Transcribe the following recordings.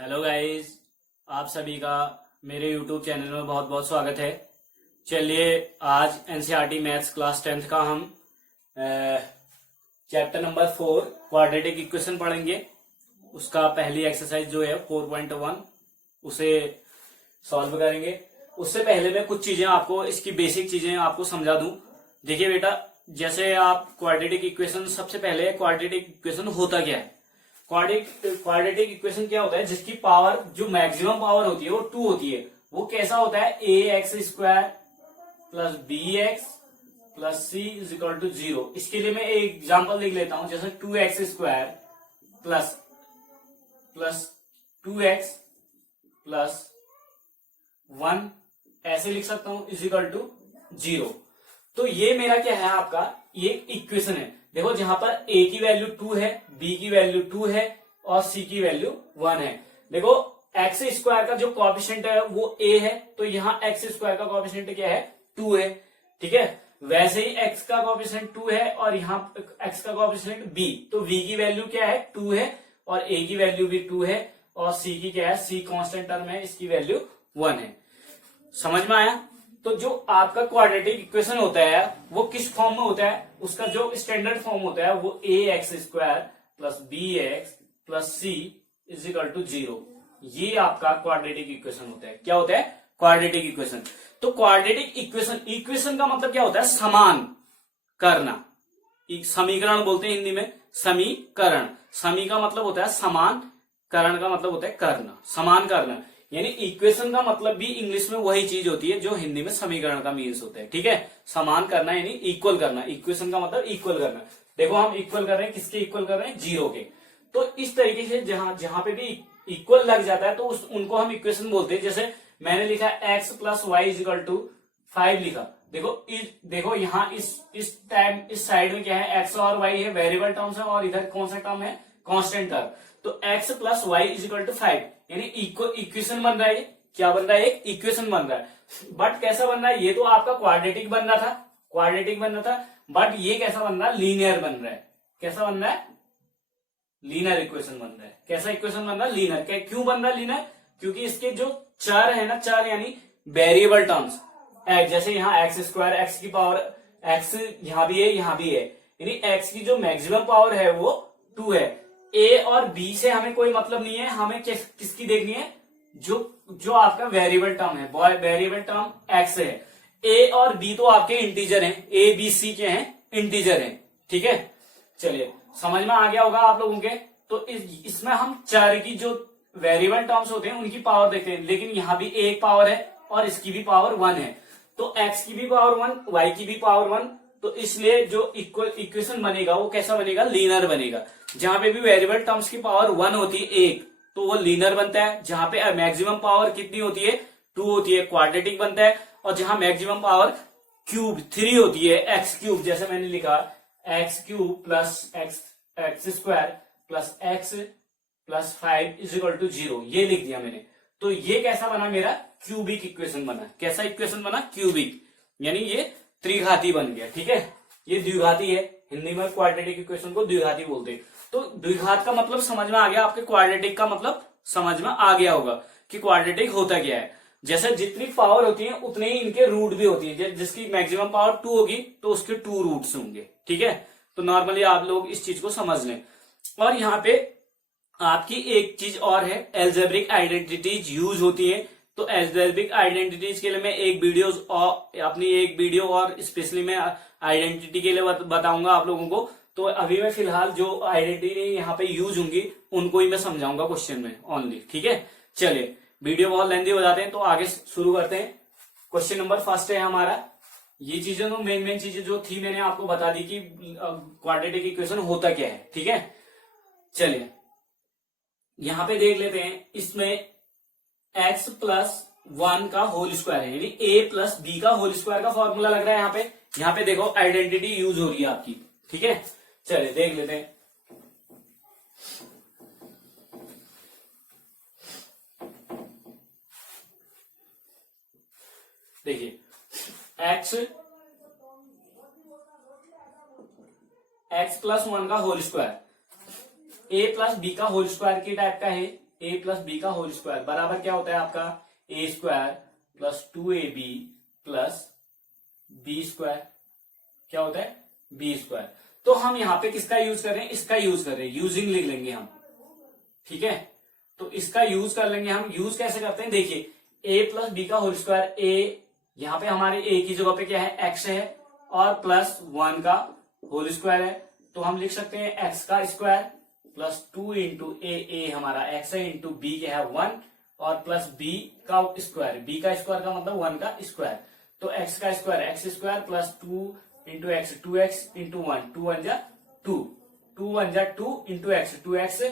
Hello guys, आप सभी का मेरे YouTube चैनल में बहुत बहुत स्वागत है। चलिए आज एनसीईआरटी मैथ्स क्लास 10th का हम चैप्टर नंबर 4 क्वाड्रेटिक इक्वेशन पढ़ेंगे। उसका पहली एक्सरसाइज जो है 4.1 उसे सॉल्व करेंगे। उससे पहले मैं कुछ चीजें आपको, इसकी बेसिक चीजें आपको समझा दूं। देखिए बेटा, जैसे आप क्वाड्रेटिक इक्वेशन, सबसे पहले क्वाड्रेटिक इक्वेशन होता क्या है। क्वाड्रेटिक इक्वेशन क्या होता है, जिसकी पावर, जो मैक्सिमम पावर होती है वो 2 होती है। वो कैसा होता है, a x square plus b x plus c is equal to 0। इसके लिए मैं एक एग्जांपल लिख लेता हूं, जैसे 2x square plus plus 2x plus 1 ऐसे लिख सकता हूं इज इक्वल टू 0। तो ये मेरा क्या है, आपका ये इक्वेशन है। देखो जहां पर a की वैल्यू 2 है, b की वैल्यू 2 है और c की वैल्यू 1 है। देखो एक्स स्क्वायर का जो कोएफिशिएंट है वो a है, तो यहाँ एक्स स्क्वायर का कोएफिशिएंट क्या है, 2 है। ठीक है, वैसे ही x का कोएफिशिएंट 2 है और यहाँ x का कोएफिशिएंट b, तो v की वैल्यू क्या है, 2 है और a की वैल्यू भी 2 है और c की क्या है, c कांस्टेंट टर्म है, इसकी वैल्यू 1 है। समझ में आया। तो जो आपका क्वाड्रेटिक इक्वेशन होता है वो किस फॉर्म में होता है, उसका जो स्टैंडर्ड फॉर्म होता है वो a x square plus b x plus c is equal to 0। ये आपका क्वाड्रेटिक इक्वेशन होता है। क्या होता है, क्वाड्रेटिक इक्वेशन। तो क्वाड्रेटिक इक्वेशन का मतलब क्या होता है, समान करना। समीकरण बोलते हैं हिंदी में, समीकरण। समी का मतलब होता है समान, करण का मतलब होता है करना, समान करना। यानी इक्वेशन का मतलब भी इंग्लिश में वही चीज होती है जो हिंदी में समीकरण का मीन्स होता है। ठीक है, समान करना यानी इक्वल करना। इक्वेशन का मतलब इक्वल करना। देखो हम इक्वल कर रहे हैं, किसके इक्वल कर रहे हैं, 0 के। तो इस तरीके से जहां पे भी इक्वल लग जाता है तो उनको हम इक्वेशन बोलते हैं। जैसे मैंने लिखा x plus y is equal to 5 लिखा। देखो यहाँ इस टाइम इस साइड में क्या है, एक्स और वाई है, वेरिएबल टर्म्स है, और इधर कौन सा टर्म है, कांस्टेंट टर्म। तो x plus y is equal to 5 यानी इक्वेशन बन रहा है। क्या बन रहा है, एक इक्वेशन बन रहा है। बट कैसा बन रहा है, ये तो आपका क्वाड्रेटिक बन रहा था, बट ये कैसा बन रहा है, लीनियर बन रहा है। कैसा बन रहा है, लीनियर इक्वेशन बन रहा है। कैसा इक्वेशन बन रहा है, लीनियर। क्यों बन रहा है लीनियर, क्योंकि इसके जो चर है ना, चर यानी वेरिएबल टर्म्स, जैसे यहाँ एक्स स्क्वायर, एक्स की पावर एक्स यहाँ भी है, यहाँ भी है, यानी एक्स की जो मैक्सिमम पावर है वो 2 है। ए और बी से हमें कोई मतलब नहीं है, हमें किसकी देखनी है, जो आपका वेरिएबल टर्म है, वेरिएबल टर्म एक्स है। ए और बी तो आपके इंटीजर हैं, ए बी सी के हैं, इंटीजर हैं। ठीक है, चलिए समझ में आ गया होगा आप लोगों के। तो इसमें हम चर की जो वेरिएबल टर्म्स होते हैं उनकी पावर देखते हैं, लेकिन यहाँ भी एक पावर है और इसकी भी पावर 1 है। तो एक्स की भी पावर 1, वाई की भी पावर 1, तो इसलिए जो इक्वेशन बनेगा वो कैसा बनेगा, लीनियर बनेगा। जहां पे भी वेरिएबल टर्म्स की पावर 1 होती है, एक, तो वो लीनियर बनता है। जहां पे मैक्सिमम पावर कितनी होती है, 2 होती है, क्वाड्रेटिक बनता है। और जहां मैक्सिमम पावर क्यूब 3 होती है, एक्स क्यूब, जैसे मैंने लिखा x cube plus x square plus x plus 5 is equal to 0, ये लिख दिया मैंने। तो ये कैसा बना, मेरा क्यूबिक इक्वेशन बना। कैसा इक्वेशन बना, क्यूबिक, यानी ये त्रिघाती बन गया। ठीक है, ये द्विघाती है, हिंदी में क्वाड्रेटिक इक्वेशन को द्विघाती बोलते हैं। तो द्विघात का मतलब समझ में आ गया आपके, क्वाड्रेटिक का मतलब समझ में आ गया होगा कि क्वाड्रेटिक होता क्या है। जैसे जितनी पावर होती है उतने ही इनके रूट भी होती है। जिसकी मैक्सिमम पावर 2 होगी तो उसके 2 रूट्स होंगे। ठीक है, तो नॉर्मली आप लोग इस चीज को समझ लें। और यहाँ पे आपकी एक चीज और है, एल्जेब्रिक आइडेंटिटीज यूज होती है। तो एल्जेब्रिक आइडेंटिटीज के लिए मैं अपनी एक वीडियो और स्पेशली मैं आइडेंटिटी के लिए बताऊंगा आप लोगों को। तो अभी मैं फिलहाल जो आइडेंटिटी यहाँ पे यूज होंगी उनको ही मैं समझाऊंगा क्वेश्चन में ओनली। ठीक है, चलिए वीडियो बहुत लेंथी हो जाते हैं तो आगे शुरू करते हैं। क्वेश्चन नंबर फर्स्ट है हमारा। ये चीजें तो मेन चीजें जो थी मैंने आपको बता दी कि क्वाड्रेटिक इक्वेशन होता क्या है। ठीक है, चलिए यहां पे देख लेते हैं। इसमें x प्लस 1 का होल स्क्वायर है, यानी a प्लस बी का होल स्क्वायर का फॉर्मूला लग रहा है। यहाँ पे देखो आइडेंटिटी यूज हो रही है आपकी। ठीक है, चलिए देख लेते हैं। देखिए x प्लस 1 का whole square, a plus b का होल स्क्वायर की टाइप का है, ए प्लस बी का होल स्क्वायर बराबर क्या होता है आपका a square plus 2ab plus b square, क्या होता है बी स्क्वायर। तो हम यहाँ पे किसका यूज कर रहे हैं, इसका यूज कर रहे हैं, यूजिंग लिख लेंगे हम, ठीक है। तो इसका यूज कर लेंगे हम। यूज कैसे करते हैं, देखिए ए प्लस बी का होल स्क्वायर, ए यहाँ पे हमारे ए की जगह पे क्या है एक्स है और प्लस 1 का होल स्क्वायर है, तो हम लिख सकते हैं एक्स का स्क्वायर प्लस 2 इंटू ए हमारा एक्स है इंटू बी क्या है 1 और प्लस बी का स्क्वायर, बी का स्क्वायर का मतलब 1 का स्क्वायर, तो एक्स का square x square plus 2 into x 2x into 1 2 1 जा 2 2 1 जा 2 इंटू एक्स 2x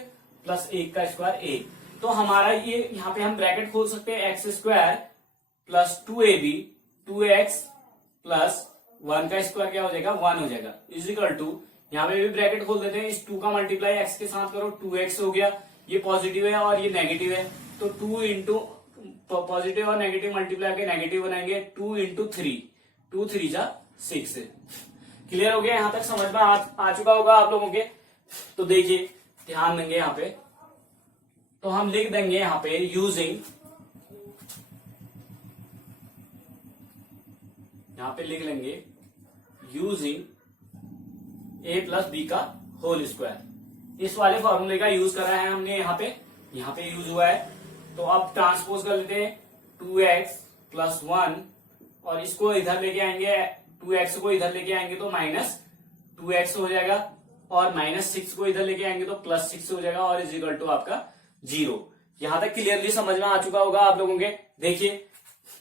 प्लस 1 का स्क्वायर a। तो हमारा ये यहाँ पे हम ब्रैकेट खोल सकते हैं x square plus 2ab 2x plus 1 का स्क्वायर क्या हो जाएगा 1 हो जाएगा इज इक्वल टू, यहाँ पे भी ब्रैकेट खोल देते हैं, इस 2 का मल्टीप्लाई एक्स के साथ करो 2x हो गया, ये पॉजिटिव है और ये नेगेटिव है, तो 2 इंटू पॉजिटिव और नेगेटिव मल्टीप्लाई करके नेगेटिव बनाएंगे 2 इंटू 3 2 3 जा 6। क्लियर हो गया, यहां तक समझ में आ चुका होगा आप लोगों के। तो देखिए ध्यान देंगे यहाँ पे, तो हम लिख देंगे यहाँ पे यूजिंग, यहाँ पे लिख लेंगे यूजिंग ए प्लस बी का होल स्क्वायर, इस वाले फॉर्मूले का यूज करा है हमने यहाँ पे यूज हुआ है। तो अब ट्रांसपोज कर लेते हैं 2x प्लस 1 और इसको इधर लेके आएंगे, 2x को इधर लेके आएंगे तो माइनस 2x हो जाएगा और माइनस 6 को इधर लेके आएंगे तो प्लस 6 हो जाएगा और इज इक्वल टू आपका 0। यहां तक क्लियरली समझ में आ चुका होगा आप लोगों के। देखिए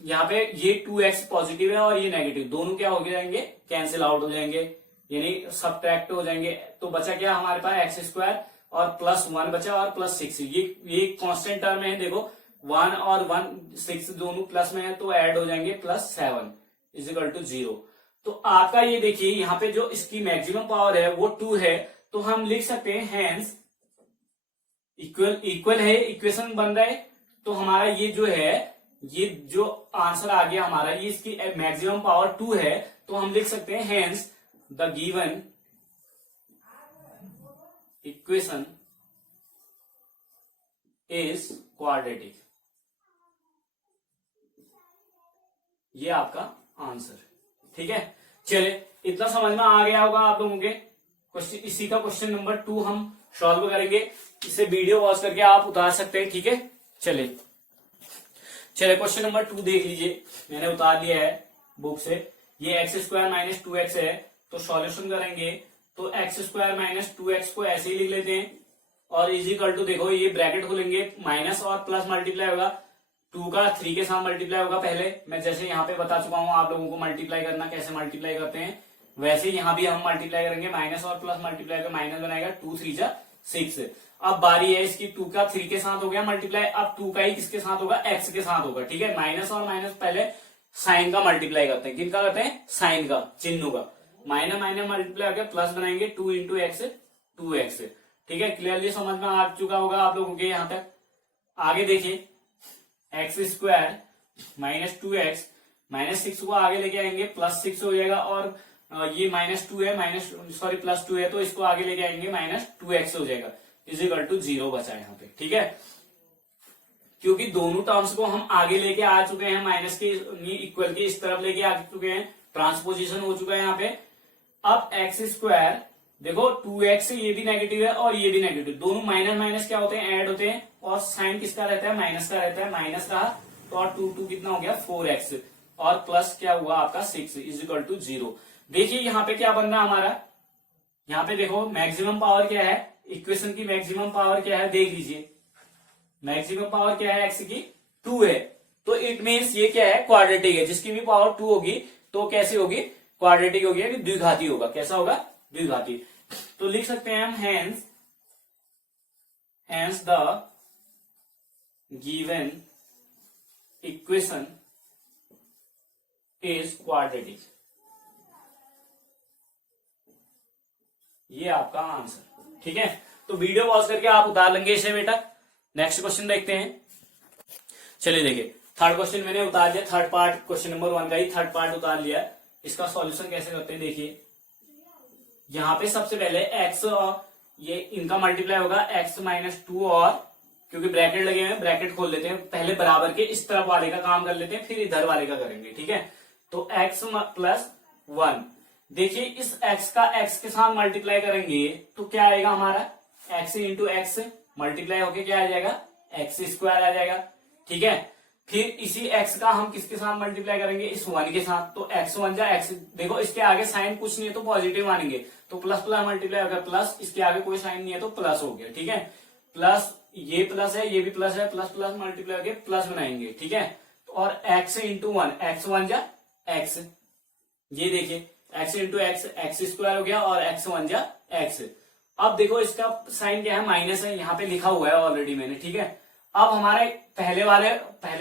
यहाँ पे ये 2x पॉजिटिव है और ये नेगेटिव, दोनों क्या हो जाएंगे कैंसिल आउट हो जाएंगे, यानी सब्ट्रैक्ट हो जाएंगे। तो बचा क्या हमारे पास एक्स स्क्वायर और प्लस 1 बचा और प्लस 6, ये कांस्टेंट टर्म है, देखो 1 और 1 6 दोनों प्लस में है तो ऐड हो जाएंगे प्लस 7 इज इक्वल टू 0। तो आपका ये देखिए यहाँ पे जो इसकी मैक्सिमम पावर है वो 2 है, तो हम लिख सकते हैं हैंस इक्वल है, इक्वेशन बन रहा है। तो हमारा ये जो है, ये जो आंसर आ गया हमारा, ये इसकी मैक्सिमम पावर 2 है, तो हम लिख सकते हैं hence the given equation is quadratic. ये आपका आंसर, ठीक है। चलिए इतना समझ में आ गया होगा आप लोगों के। क्वेश्चन इसी का क्वेश्चन नंबर 2 हम सॉल्व करेंगे, इसे वीडियो पॉज करके आप उतार सकते हैं, ठीक है। चलिए क्वेश्चन नंबर 2 देख लीजिए, मैंने उतार लिया है बुक से। ये एक्स स्क्वायर माइनस 2x है, तो सॉल्यूशन करेंगे तो एक्स स्क्वायर माइनस 2x को ऐसे ही लिख लेते हैं और इज इक्वल टू, देखो ये ब्रैकेट खोलेंगे, माइनस और प्लस मल्टीप्लाई होगा, 2 का 3 के साथ मल्टीप्लाई होगा। पहले मैं जैसे यहाँ पे बता चुका हूँ आप लोगों को मल्टीप्लाई करना कैसे मल्टीप्लाई करते हैं, वैसे यहाँ भी हम मल्टीप्लाई करेंगे, माइनस और प्लस मल्टीप्लाई कर माइनस बनाएगा 2 3 जा 6। अब बारी है इसकी, 2 का 3 के साथ हो गया मल्टीप्लाई, अब 2 का ही किसके साथ होगा एक्स के साथ होगा, ठीक है। माइनस और माइनस पहले साइन का मल्टीप्लाई करते हैं, किनका करते हैं साइन का, चिन्ह का, माइनस माइनस मल्टीप्लाई करके प्लस बनाएंगे 2 इंटू एक्स 2x, ठीक है। क्लियरली समझ में आ चुका होगा आप लोगों के यहां तक। आगे देखिए x square minus 2x minus 6 को आगे लेके आएंगे प्लस 6 हो जाएगा और ये माइनस 2 है, प्लस 2 है तो इसको आगे लेके आएंगे माइनस 2x हो जाएगा इज इक्वल टू 0 बचा यहाँ पे, ठीक है। क्योंकि दोनों टर्म्स को हम आगे लेके आ चुके हैं, माइनस के इक्वल के इस तरफ लेके आ चुके हैं, ट्रांसपोजिशन हो चुका है यहाँ पे। अब एक्स स्क्वायर देखो 2x ये भी नेगेटिव है और ये भी नेगेटिव, दोनों माइनस माइनस क्या होते हैं ऐड होते हैं और साइन किसका रहता है माइनस का रहता है, माइनस रहा तो और 2 कितना हो गया 4x और प्लस क्या हुआ आपका 6 इज इक्वल टू 0। देखिए यहाँ पे क्या बन रहा है हमारा, यहाँ पे देखो मैक्सिमम पावर क्या है, इक्वेशन की मैक्सिमम पावर क्या है देख लीजिए, मैक्सिमम पावर क्या है एक्स की 2 है, तो इट मीन्स ये क्या है क्वाड्रेटिक है, जिसकी भी पावर 2 होगी तो कैसी होगी क्वाड्रेटिक होगी, यानी द्विघाती होगा। कैसा होगा द्विघाती। तो लिख सकते हैं हम hence the given equation is quadratic, ये आपका आंसर, ठीक है। तो वीडियो पॉज करके आप उतार लेंगे इसे बेटा। नेक्स्ट क्वेश्चन देखते हैं। चलिए देखिए थर्ड क्वेश्चन मैंने उतार लिया, थर्ड पार्ट क्वेश्चन नंबर 1 का ही थर्ड पार्ट उतार लिया। इसका सॉल्यूशन कैसे करते हैं देखिए, यहाँ पे सबसे पहले x और ये इनका मल्टीप्लाई होगा x माइनस 2 और क्योंकि ब्रैकेट लगे हुए हैं, ब्रैकेट खोल लेते हैं, पहले बराबर के इस तरफ वाले का काम कर लेते हैं, फिर इधर वाले का करेंगे। ठीक है, तो x प्लस 1, देखिए इस x का x के साथ मल्टीप्लाई करेंगे तो क्या आएगा हमारा, x इंटू एक्स मल्टीप्लाई होके क्या आ जाएगा, एक्स स्क्वायर आ जाएगा। ठीक है, फिर इसी x का हम किसके साथ मल्टीप्लाई करेंगे, इस 1 के साथ, तो x1 जा x, देखो इसके आगे साइन कुछ नहीं है तो पॉजिटिव मानेंगे, तो प्लस प्लस मल्टीप्लाई होगा प्लस, इसके आगे कोई साइन नहीं है तो प्लस हो गया। ठीक है, प्लस ये प्लस है, ये भी प्लस है, प्लस प्लस मल्टीप्लाई होके प्लस बनाएंगे। ठीक है, और x इंटू 1, x1 जा x, ये देखिए x into x, x square हो गया, और x1 जा x। अब देखो इसका साइन क्या है, माइनस है, यहाँ पे लिखा हुआ है ऑलरेडी मैंने। ठीक है, अब हमारे पहले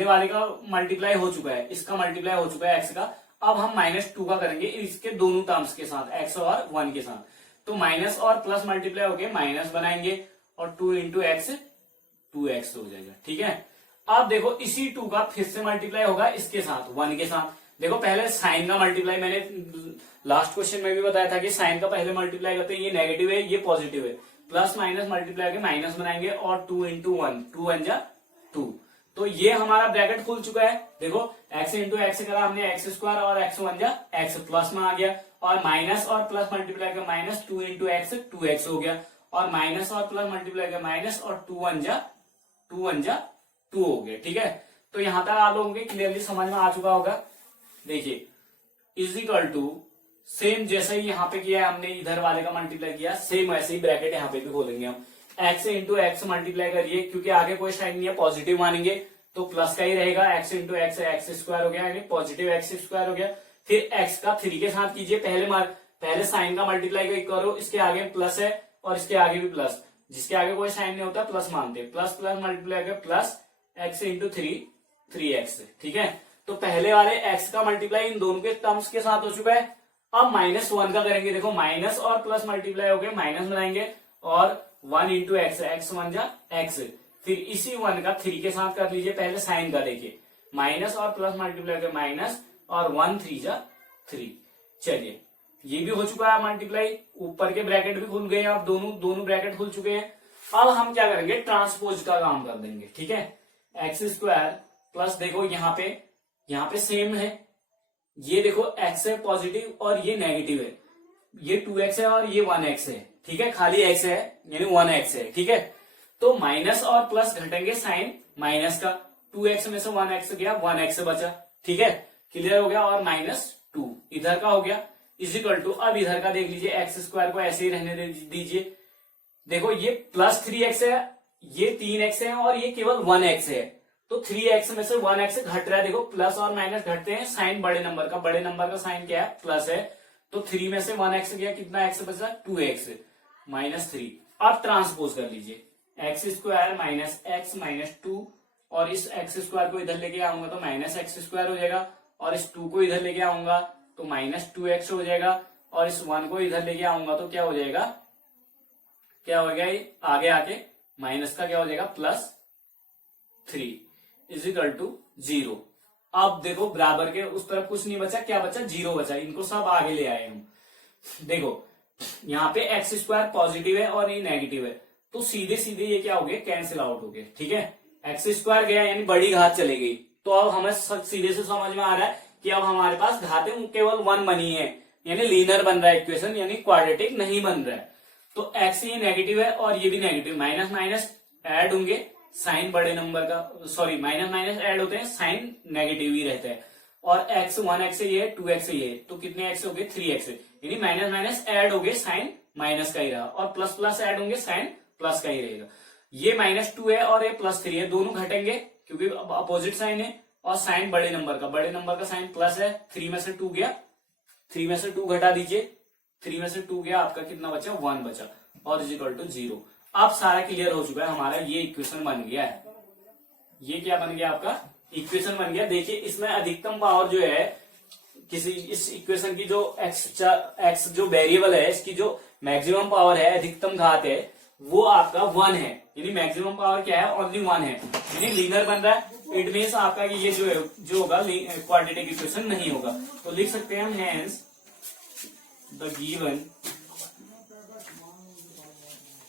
वाले का मल्टीप्लाई हो चुका है, इसका मल्टीप्लाई हो चुका है x का, अब हम -2 का करेंगे इसके दोनों टर्म्स के साथ, x और 1 के साथ, तो माइनस और प्लस मल्टीप्लाई होके माइनस बनाएंगे, और 2 इंटू एक्स 2x हो जाएगा। ठीक है, अब देखो इसी 2 का फिर से मल्टीप्लाई होगा इसके साथ, 1 के साथ। देखो पहले साइन का मल्टीप्लाई मैंने लास्ट क्वेश्चन में भी बताया था कि साइन का पहले मल्टीप्लाई करते हैं, ये नेगेटिव है ये पॉजिटिव है, प्लस माइनस मल्टीप्लाई करके माइनस बनाएंगे, और 2 इंटू 1, 2 1 जा 2, तो ये हमारा ब्रैकेट खुल चुका है। देखो x इंटू एक्स करा हमने, एक्स स्क्वायर, और x1 जा x प्लस में आ गया, और माइनस और प्लस मल्टीप्लाई कर माइनस, 2 इंटू एक्स 2x हो गया, और माइनस और प्लस मल्टीप्लाई कर माइनस, और 2 1 जा 2 हो गया। ठीक है, तो यहां तक आप लोगों के क्लियरली समझ में आ चुका होगा। देखिए इज इक्वल टू, सेम जैसे ही यहाँ पे किया है हमने, इधर वाले का मल्टीप्लाई किया, सेम वैसे ही ब्रैकेट यहाँ पे भी खोलेंगे हम, x इंटू एक्स मल्टीप्लाई करिए, क्योंकि आगे कोई साइन नहीं है, पॉजिटिव मानेंगे तो प्लस का ही रहेगा, x into x, x square हो गया, यानी पॉजिटिव एक्स स्क्वायर हो गया। फिर x का 3 के साथ कीजिए, पहले साइन का मल्टीप्लाई करो, इसके आगे प्लस है और इसके आगे भी प्लस, जिसके आगे कोई साइन नहीं होता प्लस मानते, प्लस प्लस मल्टीप्लाई कर प्लस x इंटू 3x। ठीक है, तो पहले वाले x का मल्टीप्लाई इन दोनों के टर्म्स के साथ हो चुका है। अब -1 का करेंगे, देखो माइनस और प्लस मल्टीप्लाई हो गए, माइनस बनाएंगे, और 1 इंटू एक्स, x1 जा x, फिर इसी 1 का 3 के साथ कर लीजिए, पहले साइन का देखिए, माइनस और प्लस मल्टीप्लाई कर माइनस, और 1 3 जा 3। चलिए ये भी हो चुका है मल्टीप्लाई, ऊपर के ब्रैकेट भी खुल गए हैं, अब दोनों ब्रैकेट खुल चुके हैं। अब हम क्या करेंगे, ट्रांसपोज का काम कर देंगे। ठीक है, एक्स स्क्वायर प्लस, देखो यहाँ पे सेम है, ये देखो x है पॉजिटिव और ये नेगेटिव है, ये 2x है और ये 1x है। ठीक है, खाली x है यानी 1x है। ठीक है, तो माइनस और प्लस घटेंगे साइन माइनस का, 2x में से 1x गया, 1x बचा। ठीक है, क्लियर हो गया, और -2 इधर का हो गया, इज इक्वल टू, अब इधर का देख लीजिए, एक्स स्क्वायर को ऐसे ही रहने दीजिए, देखो ये प्लस 3x है, ये 3x है, और ये केवल 1x है, तो 3x में से 1x घट रहा है, देखो प्लस और माइनस घटते हैं, साइन बड़े नंबर का साइन क्या है, प्लस है, तो 3 में से 1x गया, कितना x बचा, 2x -3। अब ट्रांसपोज कर लीजिए, x square minus x minus 2, और इस एक्स स्क्वायर को इधर लेके आऊंगा तो -x स्क्वायर हो जाएगा, और इस 2 को इधर लेके आऊंगा तो -2x हो जाएगा, और इस 1 को इधर लेके आऊंगा तो क्या हो जाएगा, आगे आके माइनस का क्या हो जाएगा, +3 इज इक्वल टू 0। अब देखो बराबर के उस तरफ कुछ नहीं बचा, क्या बचा, 0 बचा, इनको सब आगे ले आए हम। देखो यहाँ पे एक्स स्क्वायर पॉजिटिव है और ये नेगेटिव है, तो सीधे सीधे ये क्या हो गए, कैंसिल आउट हो गए। ठीक है, एक्स स्क्वायर गया यानी बड़ी घात चली गई, तो अब हमें सीधे से समझ में आ रहा है कि अब हमारे पास घातें केवल 1 बनी है, यानी लीनियर बन रहा है इक्वेशन, यानी क्वाड्रेटिक नहीं बन रहा है। तो एक्स ये नेगेटिव है और ये भी नेगेटिव, माइनस माइनस ऐड होंगे, साइन बड़े नंबर का, सॉरी माइनस माइनस ऐड होते हैं, साइन नेगेटिव ही रहता है, और x 1x ये है, 2x ये है, तो कितने x हो गए, 3x, यानी माइनस माइनस ऐड हो गए, साइन माइनस का ही रहा, और प्लस प्लस ऐड होंगे, साइन प्लस का ही रहेगा। ये -2 है और ये +3 है, दोनों घटेंगे क्योंकि अपोजिट साइन है, और साइन बड़े नंबर का साइन प्लस है, 3 में से 2 गया, 3 में से 2 घटा दीजिए, 3 में से 2 गया, आपका कितना बचा, 1 बचा, और इज इक्वल टू 0। अब सारा क्लियर हो चुका है हमारा, ये इक्वेशन बन गया है, ये क्या बन गया, आपका इक्वेशन बन गया। देखिए इसमें अधिकतम पावर जो है किसी, इस इक्वेशन की जो x जो वेरिएबल है, इसकी जो मैक्सिमम पावर है, अधिकतम घात है, वो आपका 1 है, यानी मैक्सिमम पावर क्या है, ओनली 1 है, यानी लीनियर बन रहा है। इट मीन्स आपका कि ये जो होगा क्वाड्रेटिक इक्वेशन नहीं होगा, तो लिख सकते हैं हम, hence the given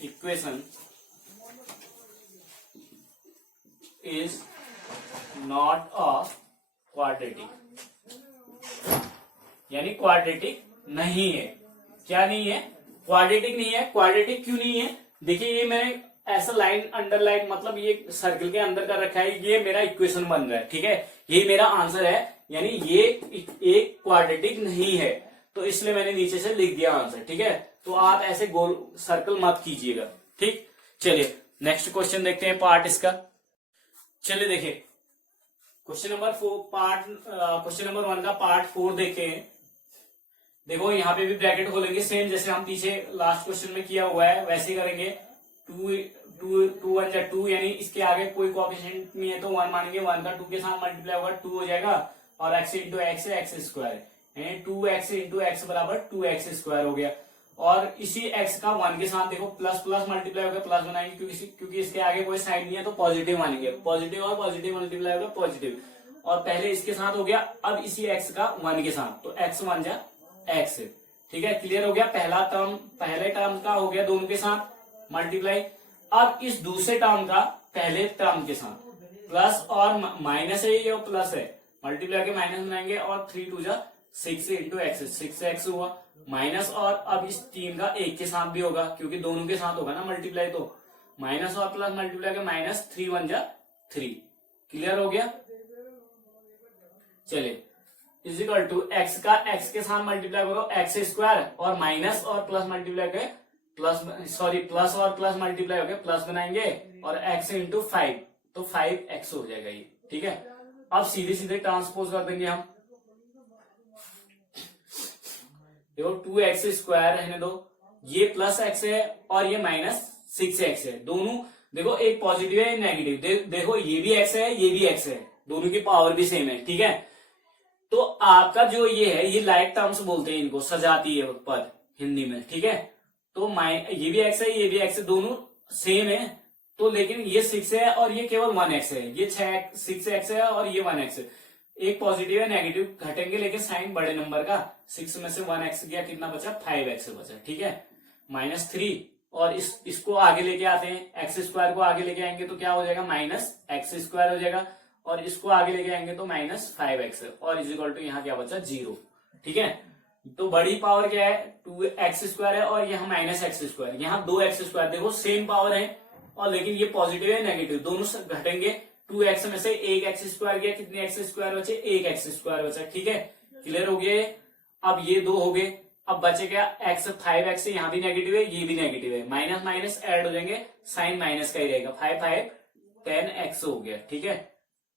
equation is not a quadratic, यानी क्वाड्रेटिक नहीं है। क्या नहीं है? क्वाड्रेटिक नहीं है। क्वाड्रेटिक क्यों नहीं है? देखिए ये मैंने ऐसा लाइन अंडरलाइन, मतलब ये सर्कल के अंदर कर रखा है, ये मेरा इक्वेशन बन रहा है, ठीक है, ये मेरा आंसर है, यानी ये एक क्वाड्रेटिक नहीं है, तो इसलिए मैंने नीचे से लिख दिया आंसर, ठीक है। तो आप ऐसे गोल सर्कल मत कीजिएगा, ठीक। चलिए नेक्स्ट क्वेश्चन देखते हैं, पार्ट इसका। चलिए देखिए क्वेश्चन नंबर 1 का पार्ट 4 देखते हैं। देखो यहाँ पे भी ब्रैकेट खोलेंगे, सेम जैसे हम पीछे लास्ट क्वेश्चन में किया हुआ है वैसे ही करेंगे। 2 1 2, यानी इसके आगे कोई कोएफिशिएंट नहीं है तो 1 मानेंगे, 1 का 2 के साथ मल्टीप्लाई होगा 2 हो जाएगा, और x इंटू एक्स है, एक्स स्क्वायर है, 2x इंटू एक्स बराबर 2x स्क्वायर हो गया। और इसी x का 1 के साथ देखो प्लस प्लस मल्टीप्लाई होगा, प्लस बनाएंगे क्योंकि इसके आगे कोई साइन नहीं है तो पॉजिटिव मानेंगे, पॉजिटिव और पॉजिटिव मल्टीप्लाई होगा पॉजिटिव, और पहले इसके साथ हो गया, अब इसी x का 1 के साथ, तो x 1 जा x, ठीक है, क्लियर हो गया। पहले टर्म का हो गया दोनों के साथ मल्टीप्लाई। अब इस दूसरे टर्म का पहले टर्म के साथ प्लस और माइनस है, ये प्लस है, मल्टीप्लाई के माइनस बनाएंगे, और 3 2 जा 6 इंटू एक्स, 6x हुआ माइनस, और अब इस 3 का 1 के साथ भी होगा क्योंकि दोनों के साथ होगा ना मल्टीप्लाई, तो माइनस और प्लस मल्टीप्लाई के माइनस, 3 1 जा 3, क्लियर हो गया। चलिए इज इक्वल टू एक्स का एक्स के साथ मल्टीप्लाई करो एक्स स्क्वायर, और माइनस और प्लस मल्टीप्लाई के प्लस और प्लस मल्टीप्लाई हो गया प्लस बनाएंगे, और x इंटू 5, तो 5x हो जाएगा ये, ठीक है। अब सीधे सीधे ट्रांसपोज कर देंगे हम, देखो 2x स्क्वायर रहने दो, ये प्लस x है और ये माइनस 6x है, दोनों देखो एक पॉजिटिव है नेगेटिव, देखो ये भी x है ये भी x है, दोनों की पावर भी सेम है, ठीक है। तो आपका जो ये है, ये लाइक टर्म्स बोलते हैं इनको, सजाती है पद हिंदी में, ठीक है। तो ये भी x है ये भी x है, दोनों सेम है, तो लेकिन ये 6 है और ये केवल 1x है, ये 6x है और ये 1x है, एक पॉजिटिव है नेगेटिव घटेंगे, लेकिन साइन बड़े नंबर का, 6 में से 1x गया, कितना बचा 5x बचा, ठीक है, -3, और इसको आगे लेके आते हैं, एक्स स्क्वायर को आगे लेके आएंगे तो क्या हो जाएगा, -x स्क्वायर हो जाएगा, और इसको आगे लेके आएंगे तो -5x, और इज इक्वल टू यहाँ क्या बचा 0, ठीक है। तो बड़ी पावर क्या है 2x स्क्वायर है, और यहाँ -x स्क्वायर, यहाँ 2x स्क्वायर, देखो सेम पावर है, और लेकिन ये पॉजिटिव है नेगेटिव दोनों घटेंगे, 2x में से एक x स्क्वायर गया, कितने x स्क्वायर बचे, एक x स्क्वायर बचा, ठीक है, क्लियर हो गया। अब ये 2 हो गए, अब बचे क्या x, 5x, यहाँ भी नेगेटिव है ये भी नेगेटिव है, माइनस माइनस ऐड हो जाएंगे, साइन माइनस का ही रहेगा, 5 5 10x हो गया, ठीक है,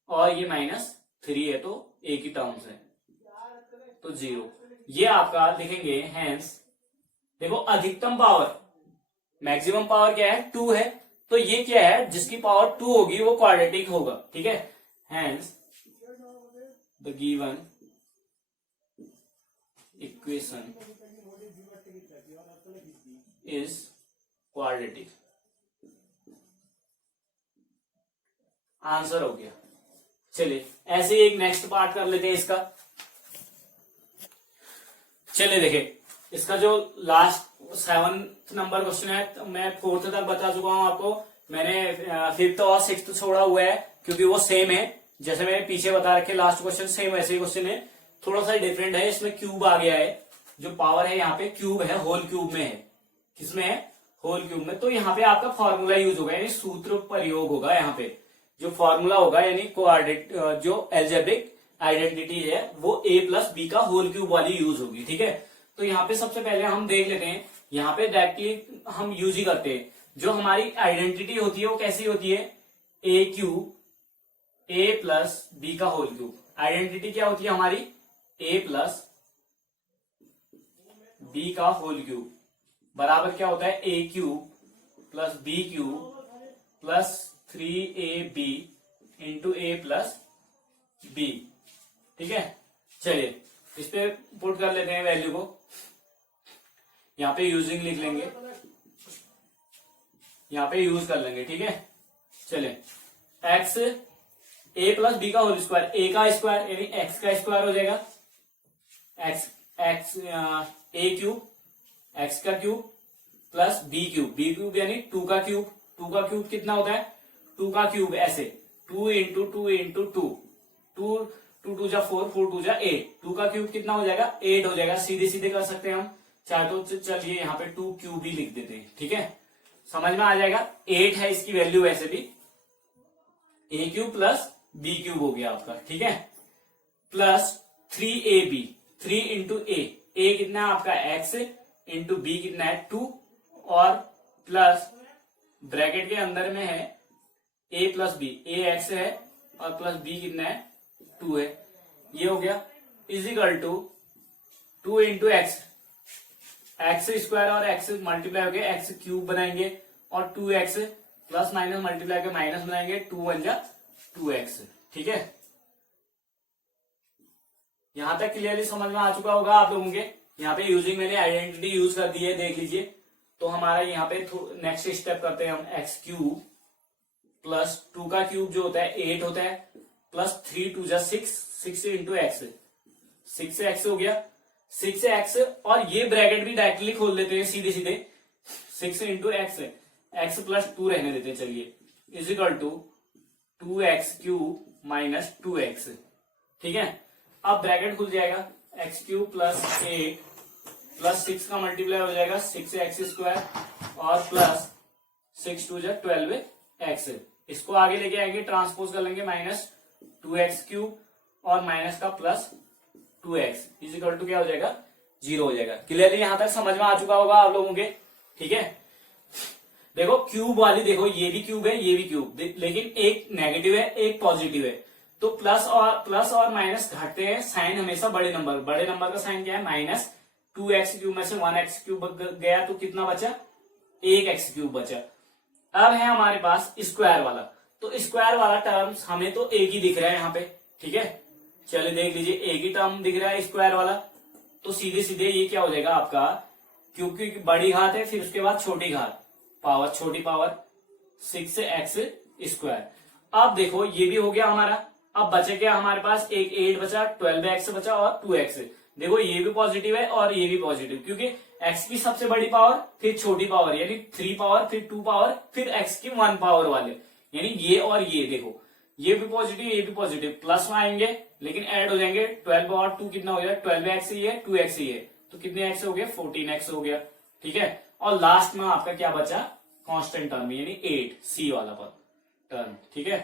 और ये -3 है तो एक ही टर्म्स है, तो 0, ये आपका लिखेंगे। हेंस देखो अधिकतम पावर, मैक्सिमम पावर क्या है 2 है, तो ये क्या है जिसकी पावर 2 होगी वो क्वाड्रेटिक होगा, ठीक है। Hence the given equation is quadratic, answer हो गया। चलिए ऐसे एक नेक्स्ट पार्ट कर लेते हैं इसका। चलिए देखिए इसका जो लास्ट 7th नंबर क्वेश्चन है, तो मैं 4th तक बता चुका हूं आपको, मैंने 5th और 6th छोड़ा हुआ है क्योंकि वो सेम है, जैसे मैंने पीछे बता रखे लास्ट क्वेश्चन सेम वैसे ही क्वेश्चन है, थोड़ा सा डिफरेंट है, इसमें क्यूब आ गया है, जो पावर है यहाँ पे क्यूब है, होल क्यूब में है, किसमें है होल क्यूब में, तो यहाँ पे आपका फॉर्मूला यूज होगा, यानी सूत्र प्रयोग होगा, यहाँ पे जो फॉर्मूला होगा यानी कोऑर्डिनेट जो एल्जेब्रिक आइडेंटिटी है वो a+b का होल क्यूब वाली यूज होगी, ठीक है। तो यहाँ पे सबसे पहले हम देख लेते हैं, यहाँ पे डायरेक्टली हम यूज ही करते हैं, जो हमारी आइडेंटिटी होती है वो कैसी होती है, a+b का होल क्यूब, आइडेंटिटी क्या होती है हमारी a+b का होल क्यूब बराबर क्या होता है a³ + b³ + 3ab into a+b, ठीक है। चलिए इस पे पुट कर लेते हैं वैल्यू को, यहाँ पे यूजिंग लिख लेंगे, यहाँ पे यूज कर लेंगे, ठीक है। चलिए x a+b का होल स्क्वायर, a का स्क्वायर यानी x का स्क्वायर हो जाएगा, a³ x का क्यूब प्लस b³ यानी 2 का क्यूब, 2 का क्यूब कितना होता है 2 का क्यूब ऐसे 2 इंटू 2 इंटू 2, 2 2 जा 4, 4 2 जा 8, 2 का क्यूब कितना हो जाएगा 8 हो जाएगा। सीधे सीधे कर सकते हैं हम, चाहे तो चलिए यहाँ पे 2 क्यूब भी लिख देते हैं, ठीक है, समझ में आ जाएगा। 8 है इसकी वैल्यू, वैसे भी ए क्यूब प्लस बी क्यूब हो गया आपका, ठीक है, प्लस 3ab, 3 इंटू ए कितना है आपका x इंटू बी कितना है 2, और प्लस ब्रैकेट के अंदर में है a plus b, a x है और प्लस बी कितना है 2 है, ये हो गया, is equal to 2 into x, x square और एक्स मल्टीप्लाई हो गया, एक्स क्यूब बनाएंगे, और 2x प्लस माइनस मल्टीप्लाई के माइनस बनाएंगे, 2 1 जा 2x, ठीक है। यहां तक क्लियरली समझ में आ चुका होगा आप लोगों के। यहाँ पे यूजिंग मैंने आइडेंटिटी यूज कर दी है, देख लीजिए। तो हमारा यहाँ पे नेक्स्ट स्टेप करते हैं हम, एक्स क्यूब प्लस 2 का क्यूब जो होता है 8 होता है, प्लस 3 2 जा 6, 6 इंटू एक्स, 6 एक्स हो गया, 6 एक्स, और ये ब्रैकेट भी डायरेक्टली खोल देते हैं सीधे सीधे, 6 इंटू एक्स, एक्स प्लस 2 रहने देते हैं, चलिए, is equal to 2x cube minus 2x, ठीक है। अब ब्रैकेट खुल जाएगा, एक्स क्यूब प्लस 8 प्लस 6 का मल्टीप्लाई हो जाएगा 6x स्क्वायर, और प्लस 6 2 जा 12x, इसको आगे लेके आएंगे, ट्रांसपोज कर लेंगे, माइनस 2x क्यूब और माइनस का plus 2x is equal to क्या हो जाएगा 0 हो जाएगा। क्लियरली यहां तक समझ में आ चुका होगा आप लोगों के, ठीक है। देखो क्यूब वाली, देखो ये भी क्यूब है, ये भी क्यूब, लेकिन एक नेगेटिव है एक पॉजिटिव है, तो प्लस और माइनस घटते हैं, साइन हमेशा बड़े नंबर का साइन क्या है माइनस, 2x क्यूब में से 1x क्यूब गया तो कितना बचा, 1x क्यूब बचा। अब है हमारे पास स्क्वायर वाला, तो स्क्वायर वाला टर्म्स हमें तो एक ही दिख रहा है यहाँ पे, ठीक है, चलिए देख लीजिए, एक ही टर्म दिख रहा है स्क्वायर वाला, तो सीधे सीधे ये क्या हो जाएगा आपका, क्योंकि बड़ी घात है, फिर उसके बाद छोटी घात, पावर छोटी पावर 6x स्क्वायर। अब देखो ये भी हो गया हमारा, अब बचे क्या हमारे पास, एक 8 बचा, 12x बचा और 2x। देखो ये भी पॉजिटिव है और ये भी पॉजिटिव, क्योंकि x की सबसे बड़ी पावर फिर छोटी पावर, यानी 3 पावर फिर 2 पावर फिर x की 1 पावर वाले, यानी ये और ये, देखो ये भी पॉजिटिव ये भी पॉजिटिव, प्लस में आएंगे लेकिन ऐड हो जाएंगे, 12 और 2 कितना हो जाएगा, 12x ही है 2x ही है, तो कितने x हो गया 14x हो गया, ठीक है। और लास्ट में आपका क्या बचा, कांस्टेंट टर्म, यानी 8 c वाला टर्म, ठीक है।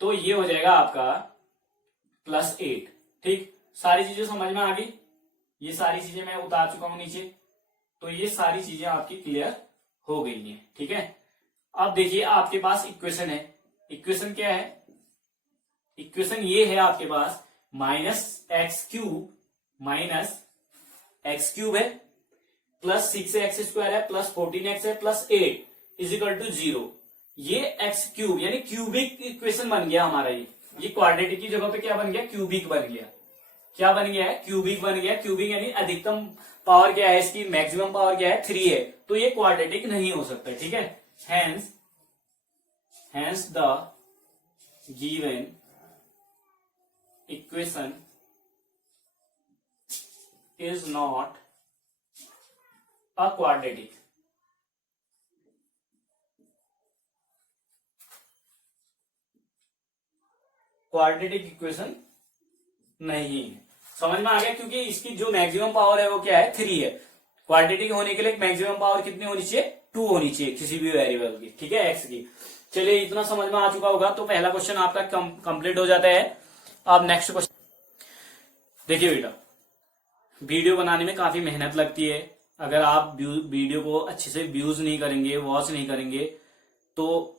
तो ये हो जाएगा आपका प्लस 8, ठीक। सारी चीजें समझ में आ गई, ये सारी चीजें मैं उतार चुका हूं नीचे, तो ये सारी चीजें आपकी क्लियर हो गई हैं, ठीक है। अब देखिए आपके पास इक्वेशन है, इक्वेशन क्या है, इक्वेशन ये है आपके पास, माइनस एक्स क्यूब है, प्लस 6x स्क्वायर है, प्लस 14x है, प्लस 8 इज इक्वल टू 0। ये एक्स क्यूब यानी क्यूबिक इक्वेशन बन गया हमारा, ये क्वाड्रेटिक की जगह पे क्या बन गया, क्यूबिक बन गया। क्या बन गया है, क्यूबिक बन गया। क्यूबिक यानी अधिकतम पावर क्या है इसकी, मैक्सिमम पावर क्या है 3 है, तो ये क्वाड्रेटिक नहीं हो सकता, ठीक है। Hence the given equation is not a quadratic. Quadratic equation नहीं है, समझ में आ गया, क्योंकि इसकी जो मैक्सिमम पावर है वो क्या है 3 है। क्वाड्रेटिक होने के लिए मैक्सिमम पावर कितनी होनी चाहिए, 2 होनी चाहिए किसी भी वेरिएबल की, ठीक है, एक्स की। चलिए इतना समझ में आ चुका होगा, तो पहला क्वेश्चन आपका कंप्लीट हो जाता है। अब नेक्स्ट क्वेश्चन देखिए बेटा, वीडियो बनाने में काफी मेहनत लगती है, अगर आप वीडियो को अच्छे से व्यूज नहीं करेंगे, वॉच नहीं करेंगे, तो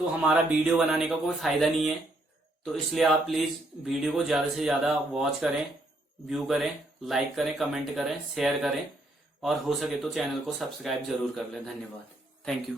हमारा वीडियो बनाने का कोई फायदा नहीं है। तो इसलिए आप प्लीज वीडियो को ज्यादा से ज्यादा वॉच करें, व्यू करें, लाइक करें, कमेंट करें, शेयर करें, और हो सके तो चैनल को सब्सक्राइब जरूर कर लें। धन्यवाद, थैंक यू।